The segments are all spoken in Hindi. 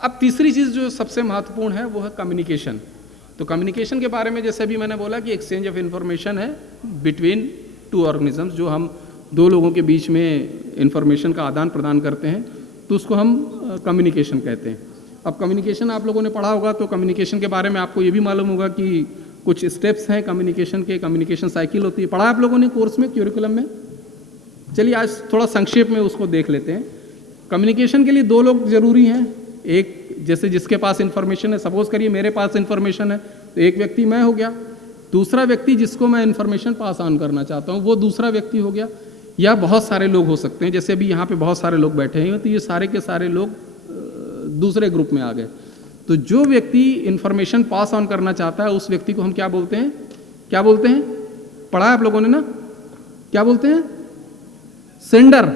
अब तीसरी चीज़ जो सबसे महत्वपूर्ण है वो है कम्युनिकेशन। तो कम्युनिकेशन के बारे में जैसे अभी मैंने बोला कि एक्सचेंज ऑफ इंफॉर्मेशन है बिटवीन टू ऑर्गेनिजम्स, जो हम दो लोगों के बीच में इंफॉर्मेशन का आदान प्रदान करते हैं, तो उसको हम कम्युनिकेशन कहते हैं। अब कम्युनिकेशन आप लोगों ने पढ़ा होगा, तो कम्युनिकेशन के बारे में आपको ये भी मालूम होगा कि कुछ स्टेप्स हैं कम्युनिकेशन के, कम्युनिकेशन साइकिल होती है। पढ़ा आप लोगों ने कोर्स में, क्यूरिकुलम में? चलिए आज थोड़ा संक्षेप में उसको देख लेते हैं। कम्युनिकेशन के लिए दो लोग जरूरी हैं। एक, जैसे जिसके पास इन्फॉर्मेशन है, सपोज करिए मेरे पास इन्फॉर्मेशन है, तो एक व्यक्ति मैं हो गया। दूसरा व्यक्ति जिसको मैं इन्फॉर्मेशन पास ऑन करना चाहता हूँ वो दूसरा व्यक्ति हो गया। या बहुत सारे लोग हो सकते हैं, जैसे अभी यहाँ पे बहुत सारे लोग बैठे हैं, तो ये सारे के सारे लोग दूसरे ग्रुप में आ गए। तो जो व्यक्ति इन्फॉर्मेशन पास ऑन करना चाहता है उस व्यक्ति को हम क्या बोलते हैं? क्या बोलते हैं? पढ़ा है आप लोगों ने ना? क्या बोलते हैं? सेंडर।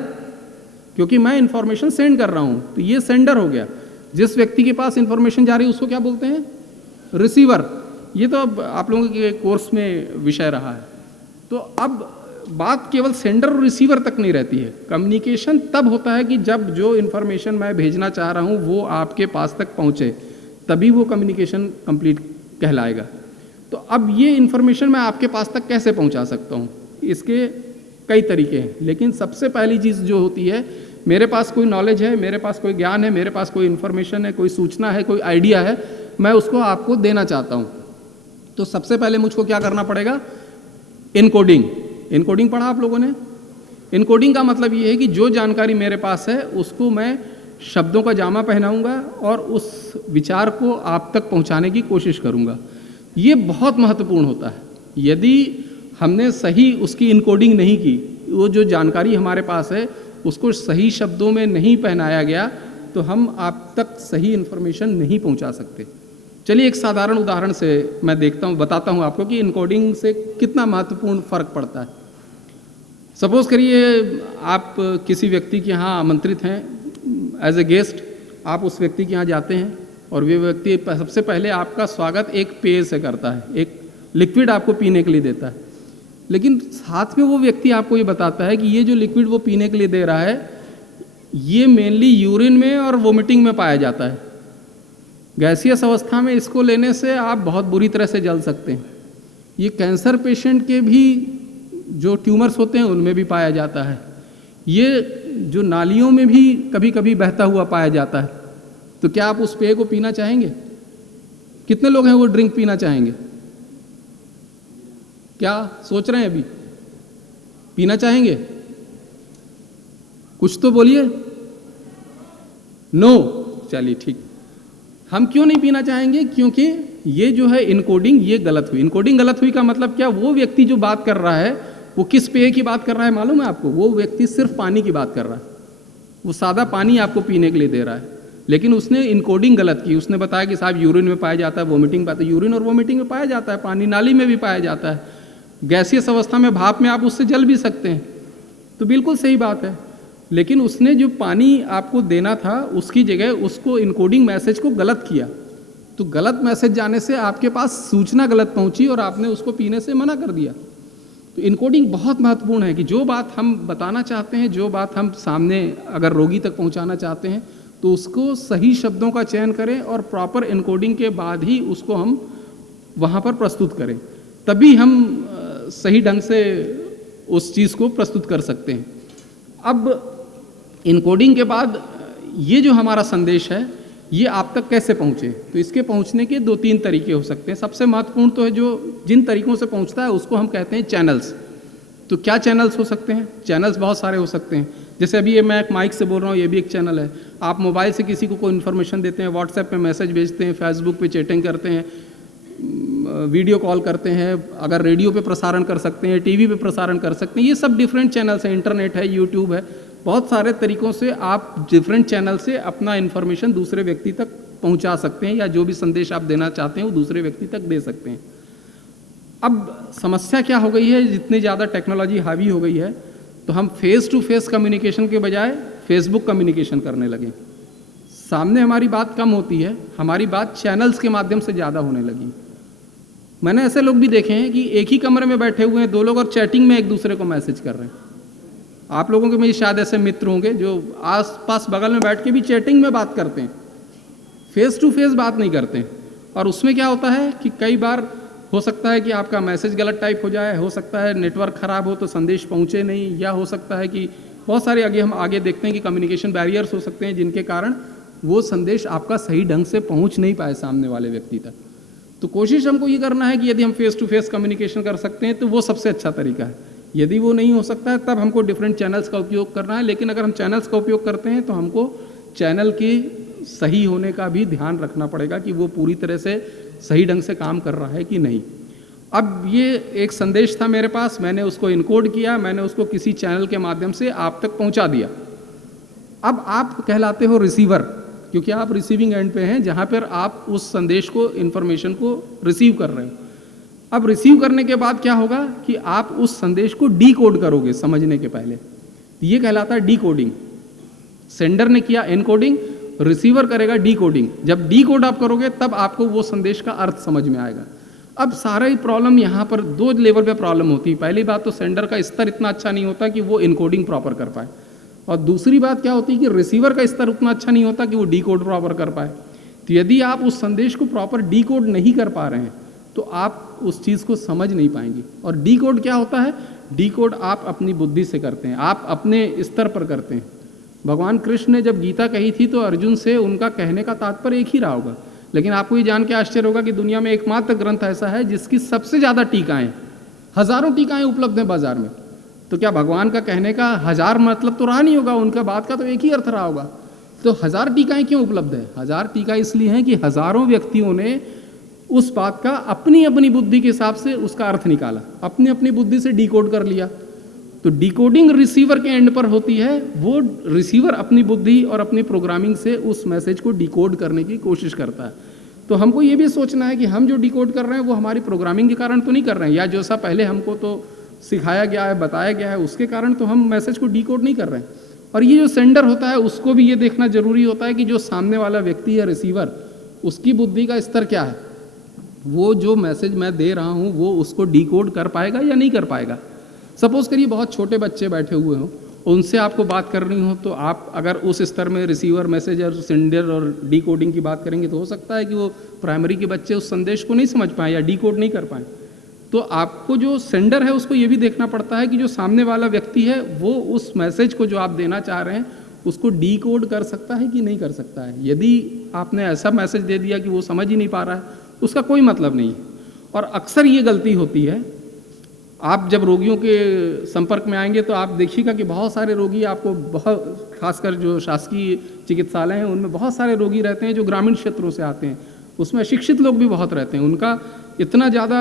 क्योंकि मैं इन्फॉर्मेशन सेंड कर रहा हूं, तो ये सेंडर हो गया। जिस व्यक्ति के पास इन्फॉर्मेशन जा रही है उसको क्या बोलते हैं? रिसीवर। ये तो अब आप लोगों के कोर्स में विषय रहा है। तो अब बात केवल सेंडर और रिसीवर तक नहीं रहती है। कम्युनिकेशन तब होता है कि जब जो इन्फॉर्मेशन मैं भेजना चाह रहा हूं वो आपके पास तक पहुंचे, तभी वो कम्युनिकेशन कंप्लीट कहलाएगा। तो अब ये इन्फॉर्मेशन मैं आपके पास तक कैसे पहुंचा सकता हूं? इसके कई तरीके हैं, लेकिन सबसे पहली चीज़ जो होती है, मेरे पास कोई नॉलेज है, मेरे पास कोई ज्ञान है, मेरे पास कोई इन्फॉर्मेशन है, कोई सूचना है, कोई आइडिया है, मैं उसको आपको देना चाहता हूँ। तो सबसे पहले मुझको क्या करना पड़ेगा? इनकोडिंग। इनकोडिंग पढ़ा आप लोगों ने? इनकोडिंग का मतलब ये है कि जो जानकारी मेरे पास है उसको मैं शब्दों का जामा पहनाऊंगा और उस विचार को आप तक पहुंचाने की कोशिश करूंगा। ये बहुत महत्वपूर्ण होता है। यदि हमने सही उसकी इनकोडिंग नहीं की, वो जो जानकारी हमारे पास है उसको सही शब्दों में नहीं पहनाया गया, तो हम आप तक सही इन्फॉर्मेशन नहीं पहुंचा सकते। चलिए एक साधारण उदाहरण से मैं बताता हूं आपको कि इनकोडिंग से कितना महत्वपूर्ण फर्क पड़ता है। सपोज करिए आप किसी व्यक्ति के यहाँ आमंत्रित हैं एज ए गेस्ट, आप उस व्यक्ति के यहाँ जाते हैं और वे व्यक्ति सबसे पहले आपका स्वागत एक पेय से करता है, एक लिक्विड आपको पीने के लिए देता है। लेकिन साथ में वो व्यक्ति आपको ये बताता है कि ये जो लिक्विड वो पीने के लिए दे रहा है ये मेनली यूरिन में और वोमिटिंग में पाया जाता है। गैसियस अवस्था में इसको लेने से आप बहुत बुरी तरह से जल सकते हैं। ये कैंसर पेशेंट के भी जो ट्यूमर्स होते हैं उनमें भी पाया जाता है। ये जो नालियों में भी कभी कभी बहता हुआ पाया जाता है। तो क्या आप उस पेय को पीना चाहेंगे? कितने लोग हैं वो ड्रिंक पीना चाहेंगे? क्या सोच रहे हैं अभी? पीना चाहेंगे? कुछ तो बोलिए। नो। चलिए ठीक। हम क्यों नहीं पीना चाहेंगे? क्योंकि ये जो है इनकोडिंग ये गलत हुई। इनकोडिंग गलत हुई का मतलब क्या? वो व्यक्ति जो बात कर रहा है वो किस पेय की बात कर रहा है मालूम है आपको? वो व्यक्ति सिर्फ पानी की बात कर रहा है। वो सादा पानी आपको पीने के लिए दे रहा है, लेकिन उसने इनकोडिंग गलत की। उसने बताया कि साहब यूरिन में पाया जाता है, वोमिटिंग पाता है। यूरिन और वोमिटिंग में पाया जाता है, पानी नाली में भी पाया जाता है, गैसियस अवस्था में भाप में आप उससे जल भी सकते हैं। तो बिल्कुल सही बात है, लेकिन उसने जो पानी आपको देना था उसकी जगह उसको इनकोडिंग मैसेज को गलत किया। तो गलत मैसेज जाने से आपके पास सूचना गलत पहुंची और आपने उसको पीने से मना कर दिया। तो इनकोडिंग बहुत महत्वपूर्ण है कि जो बात हम बताना चाहते हैं, जो बात हम सामने अगर रोगी तक पहुंचाना चाहते हैं, तो उसको सही शब्दों का चयन करें और प्रॉपर इनकोडिंग के बाद ही उसको हम वहाँ पर प्रस्तुत करें, तभी हम सही ढंग से उस चीज़ को प्रस्तुत कर सकते हैं। अब इनकोडिंग के बाद ये जो हमारा संदेश है ये आप तक कैसे पहुँचे? तो इसके पहुँचने के 2-3 तरीके हो सकते हैं। सबसे महत्वपूर्ण तो है जो जिन तरीकों से पहुँचता है उसको हम कहते हैं चैनल्स। तो क्या चैनल्स हो सकते हैं? चैनल्स बहुत सारे हो सकते हैं। जैसे अभी ये मैं एक माइक से बोल रहा हूँ, ये भी एक चैनल है। आप मोबाइल से किसी को कोई इन्फॉर्मेशन देते हैं, व्हाट्सएप पे मैसेज भेजते हैं, फेसबुक पे चैटिंग करते हैं, वीडियो कॉल करते हैं, अगर रेडियो पे प्रसारण कर सकते हैं, टीवी पे प्रसारण कर सकते हैं। ये सब डिफरेंट चैनल्स हैं। इंटरनेट है, यूट्यूब है, बहुत सारे तरीकों से आप डिफरेंट चैनल से अपना इन्फॉर्मेशन दूसरे व्यक्ति तक पहुंचा सकते हैं, या जो भी संदेश आप देना चाहते हैं वो दूसरे व्यक्ति तक दे सकते हैं। अब समस्या क्या हो गई है? जितनी ज़्यादा टेक्नोलॉजी हावी हो गई है तो हम फेस टू फेस कम्युनिकेशन के बजाय फेसबुक कम्युनिकेशन करने लगे। सामने हमारी बात कम होती है, हमारी बात चैनल्स के माध्यम से ज़्यादा होने लगी। मैंने ऐसे लोग भी देखे हैं कि एक ही कमरे में बैठे हुए हैं 2 लोग और चैटिंग में एक दूसरे को मैसेज कर रहे हैं। आप लोगों के में शायद ऐसे मित्र होंगे जो आस पास बगल में बैठ के भी चैटिंग में बात करते हैं। फेस टू फेस बात नहीं करते हैं। और उसमें क्या होता है कि कई बार हो सकता है कि आपका मैसेज गलत टाइप हो जाए, हो सकता है नेटवर्क ख़राब हो तो संदेश पहुँचे नहीं, या हो सकता है कि बहुत सारे हम आगे देखते हैं कि कम्युनिकेशन बैरियर्स हो सकते हैं जिनके कारण वो संदेश आपका सही ढंग से पहुँच नहीं पाए सामने वाले व्यक्ति तक। तो कोशिश हमको ये करना है कि यदि हम फेस टू फेस कम्युनिकेशन कर सकते हैं तो वो सबसे अच्छा तरीका है। यदि वो नहीं हो सकता है तब हमको डिफरेंट चैनल्स का उपयोग करना है, लेकिन अगर हम चैनल्स का उपयोग करते हैं तो हमको चैनल की सही होने का भी ध्यान रखना पड़ेगा कि वो पूरी तरह से सही ढंग से काम कर रहा है कि नहीं। अब ये एक संदेश था मेरे पास, मैंने उसको इनकोड किया, मैंने उसको किसी चैनल के माध्यम से आप तक पहुंचा दिया। अब आप कहलाते हो रिसीवर, क्योंकि आप रिसीविंग एंड पे हैं जहां पर आप उस संदेश को, इन्फॉर्मेशन को रिसीव कर रहे हो। अब रिसीव करने के बाद क्या होगा कि आप उस संदेश को डीकोड करोगे समझने के पहले। ये कहलाता है डीकोडिंग। सेंडर ने किया एनकोडिंग, रिसीवर करेगा डीकोडिंग। जब डीकोड आप करोगे तब आपको वो संदेश का अर्थ समझ में आएगा। अब सारा ही प्रॉब्लम यहाँ पर दो लेवल पे प्रॉब्लम होती है। पहली बात तो सेंडर का स्तर इतना अच्छा नहीं होता कि वो इनकोडिंग प्रॉपर कर पाए, और दूसरी बात क्या होती है कि रिसीवर का स्तर उतना अच्छा नहीं होता कि वो डीकोड प्रॉपर कर पाए। तो यदि आप उस संदेश को प्रॉपर डीकोड नहीं कर पा रहे हैं तो आप उस चीज़ को समझ नहीं पाएंगे। और डीकोड क्या होता है? डीकोड आप अपनी बुद्धि से करते हैं, आप अपने स्तर पर करते हैं। भगवान कृष्ण ने जब गीता कही थी तो अर्जुन से उनका कहने का तात्पर्य एक ही रहा होगा, लेकिन आपको ये जान के आश्चर्य होगा कि दुनिया में एकमात्र ग्रंथ ऐसा है जिसकी सबसे ज़्यादा टीकाएं, हजारों टीकाएं उपलब्ध हैं बाजार में। तो क्या भगवान का कहने का 1000 मतलब तो रहा नहीं होगा, उनका बात का तो एक ही अर्थ रहा होगा। तो 1000 टीकाएं क्यों उपलब्ध है? 1000 टीका इसलिए हैं कि हजारों व्यक्तियों ने उस बात का अपनी अपनी बुद्धि के हिसाब से उसका अर्थ निकाला, अपनी अपनी बुद्धि से डीकोड कर लिया। तो डीकोडिंग रिसीवर के एंड पर होती है, वो रिसीवर अपनी बुद्धि और अपनी प्रोग्रामिंग से उस मैसेज को डिकोड करने की कोशिश करता है। तो हमको ये भी सोचना है कि हम जो डिकोड कर रहे हैं वो हमारी प्रोग्रामिंग के कारण तो नहीं कर रहे हैं, या जैसा पहले हमको तो सिखाया गया है, बताया गया है, उसके कारण तो हम मैसेज को डिकोड नहीं कर रहे हैं। और ये जो सेंडर होता है उसको भी ये देखना जरूरी होता है कि जो सामने वाला व्यक्ति है रिसीवर, उसकी बुद्धि का स्तर क्या है, वो जो मैसेज मैं दे रहा हूँ वो उसको डिकोड कर पाएगा या नहीं कर पाएगा। सपोज करिए बहुत छोटे बच्चे बैठे हुए हों, उनसे आपको बात करनी हो, तो आप अगर उस स्तर में रिसीवर, मैसेज और सेंडर और डीकोडिंग की बात करेंगे तो हो सकता है कि वो प्राइमरी के बच्चे उस संदेश को नहीं समझ पाएँ या डीकोड नहीं कर पाएँ। तो आपको जो सेंडर है उसको ये भी देखना पड़ता है कि जो सामने वाला व्यक्ति है वो उस मैसेज को जो आप देना चाह रहे हैं उसको डीकोड कर सकता है कि नहीं कर सकता है। यदि आपने ऐसा मैसेज दे दिया कि वो समझ ही नहीं पा रहा है, उसका कोई मतलब नहीं है। और अक्सर ये गलती होती है, आप जब रोगियों के संपर्क में आएंगे तो आप देखिएगा कि बहुत सारे रोगी आपको, बहुत खासकर जो शासकीय चिकित्सालय हैं उनमें बहुत सारे रोगी रहते हैं जो ग्रामीण क्षेत्रों से आते हैं, उसमें अशिक्षित लोग भी बहुत रहते हैं। उनका इतना ज़्यादा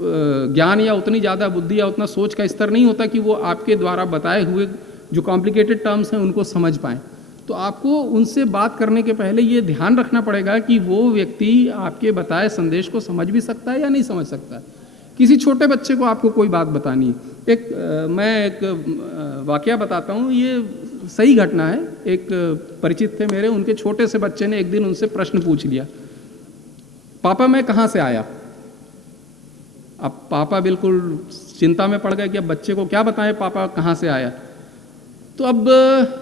ज्ञान या उतनी ज़्यादा बुद्धि या उतना सोच का स्तर नहीं होता कि वो आपके द्वारा बताए हुए जो कॉम्प्लिकेटेड टर्म्स हैं उनको समझ पाएँ। तो आपको उनसे बात करने के पहले ये ध्यान रखना पड़ेगा कि वो व्यक्ति आपके बताए संदेश को समझ भी सकता है या नहीं समझ सकता है। किसी छोटे बच्चे को आपको कोई बात बतानी है, मैं एक वाकया बताता हूँ, ये सही घटना है। एक परिचित थे मेरे, उनके छोटे से बच्चे ने एक दिन उनसे प्रश्न पूछ लिया, पापा मैं कहाँ से आया। अब पापा बिल्कुल चिंता में पड़ गए कि अब बच्चे को क्या बताएं पापा कहाँ से आया। तो अब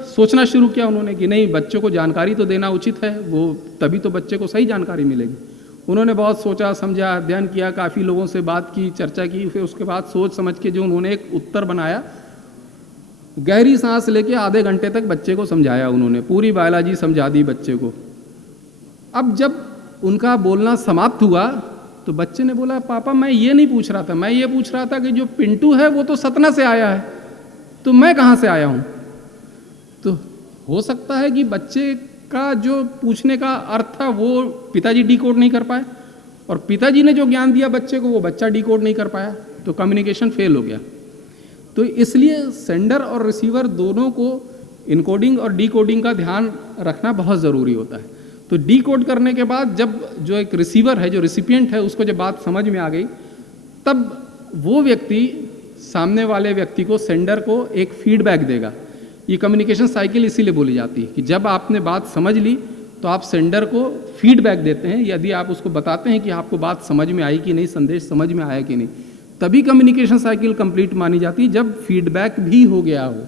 सोचना शुरू किया उन्होंने कि नहीं, बच्चों को जानकारी तो देना उचित है, वो तभी तो बच्चे को सही जानकारी मिलेगी। उन्होंने बहुत सोचा समझा, अध्ययन किया, काफ़ी लोगों से बात की, चर्चा की, फिर उसके बाद सोच समझ के जो उन्होंने एक उत्तर बनाया, गहरी सांस लेके आधे घंटे तक बच्चे को समझाया उन्होंने, पूरी बायोलॉजी समझा दी बच्चे को। अब जब उनका बोलना समाप्त हुआ तो बच्चे ने बोला, पापा मैं ये नहीं पूछ रहा था, मैं ये पूछ रहा था कि जो पिंटू है वो तो सतना से आया है, तो मैं कहाँ से आया हूँ। तो हो सकता है कि बच्चे का जो पूछने का अर्थ था वो पिताजी डिकोड नहीं कर पाए, और पिताजी ने जो ज्ञान दिया बच्चे को वो बच्चा डिकोड नहीं कर पाया, तो कम्युनिकेशन फेल हो गया। तो इसलिए सेंडर और रिसीवर दोनों को इनकोडिंग और डिकोडिंग का ध्यान रखना बहुत ज़रूरी होता है। तो डिकोड करने के बाद जब जो एक रिसीवर है, जो रिसिपिएंट है, उसको जब बात समझ में आ गई, तब वो व्यक्ति सामने वाले व्यक्ति को, सेंडर को एक फीडबैक देगा। ये कम्युनिकेशन साइकिल इसीलिए बोली जाती है कि जब आपने बात समझ ली तो आप सेंडर को फीडबैक देते हैं। यदि आप उसको बताते हैं कि आपको बात समझ में आई कि नहीं, संदेश समझ में आया कि नहीं, तभी कम्युनिकेशन साइकिल कंप्लीट मानी जाती है। जब फीडबैक भी हो गया हो,